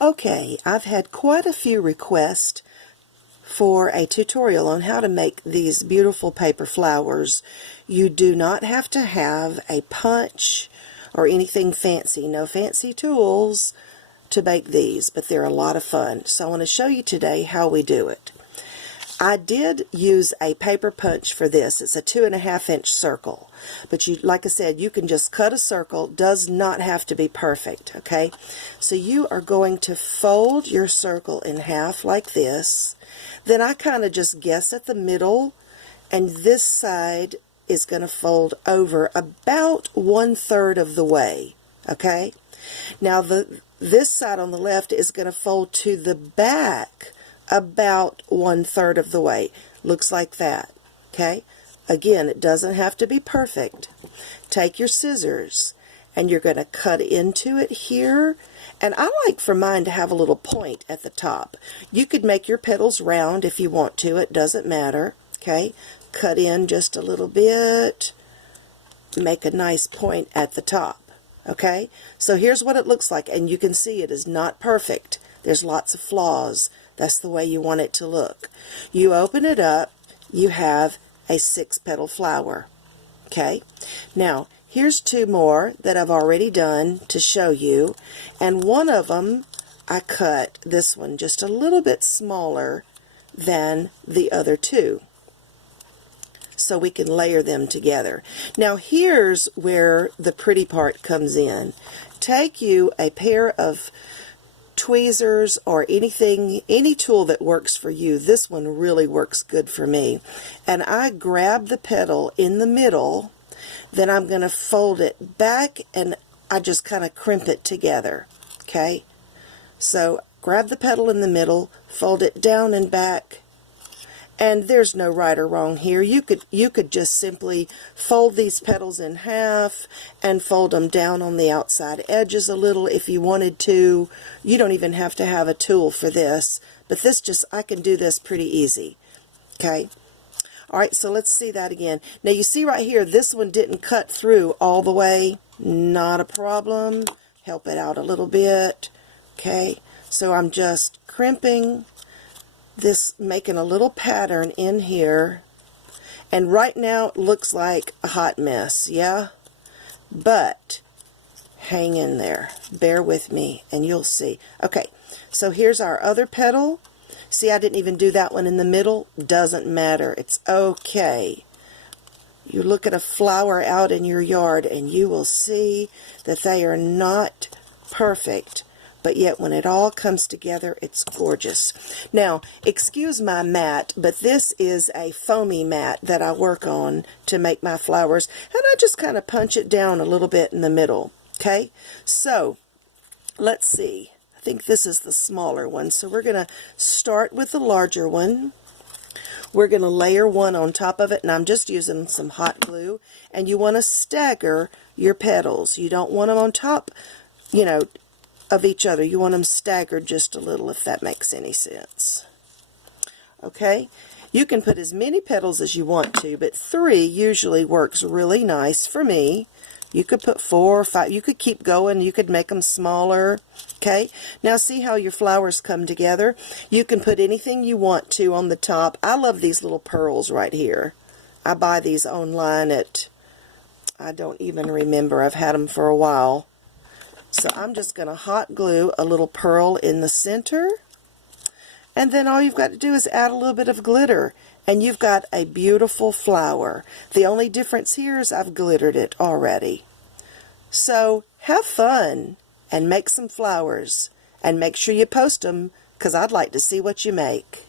Okay, I've had quite a few requests for a tutorial on how to make these beautiful paper flowers. You do not have to have a punch or anything fancy, no fancy tools to make these, but they're a lot of fun. So I want to show you today how we do it. I did use a paper punch for this. It's a 2.5-inch circle. But like I said, you can just cut a circle. Does not have to be perfect, okay? So you are going to fold your circle in half like this. Then I kind of just guess at the middle, and this side is going to fold over about 1/3 of the way, okay? Now this side on the left is going to fold to the back about 1/3 of the way. Looks like that, okay? Again, it doesn't have to be perfect. Take your scissors and you're going to cut into it here. And I like for mine to have a little point at the top. You could make your petals round if you want to. It doesn't matter, okay? Cut in just a little bit. Make a nice point at the top, okay? So here's what it looks like. And you can see it is not perfect. There's lots of flaws. That's the way you want it to look. You open it up, you have a 6-petal flower. Okay? Now, here's 2 more that I've already done to show you. And one of them, I cut this one just a little bit smaller than the other 2. So we can layer them together. Now, here's where the pretty part comes in. Take you a pair of tweezers or anything, any tool that works for you. This one really works good for me. And I grab the petal in the middle, then I'm going to fold it back and I just kind of crimp it together. Okay? So grab the petal in the middle, fold it down and back, and there's no right or wrong here. You could just simply fold these petals in half and fold them down on the outside edges a little if you wanted to. You don't even have to have a tool for this, but I can do this pretty easy. Okay? Alright, so let's see that again. Now you see right here, this one didn't cut through all the way. Not a problem. Help it out a little bit. Okay? So I'm just crimping this, making a little pattern in here, and right now it looks like a hot mess, yeah? But hang in there, bear with me, and you'll see. Okay, so here's our other petal. See, I didn't even do that one in the middle. Doesn't matter, it's okay. You look at a flower out in your yard and you will see that they are not perfect. But yet when it all comes together, it's gorgeous. Now, excuse my mat, but this is a foamy mat that I work on to make my flowers. And I just kind of punch it down a little bit in the middle. Okay? So, let's see. I think this is the smaller one. So we're going to start with the larger one. We're going to layer one on top of it, and I'm just using some hot glue. And you want to stagger your petals. You don't want them on top, you know, of each other. You want them staggered just a little, if that makes any sense. Okay? You can put as many petals as you want to, but 3 usually works really nice for me. You could put 4 or 5. You could keep going. You could make them smaller. Okay? Now see how your flowers come together? You can put anything you want to on the top. I love these little pearls right here. I buy these online at, I don't even remember. I've had them for a while. So I'm just going to hot glue a little pearl in the center. And then all you've got to do is add a little bit of glitter. And you've got a beautiful flower. The only difference here is I've glittered it already. So have fun and make some flowers. And make sure you post them, because I'd like to see what you make.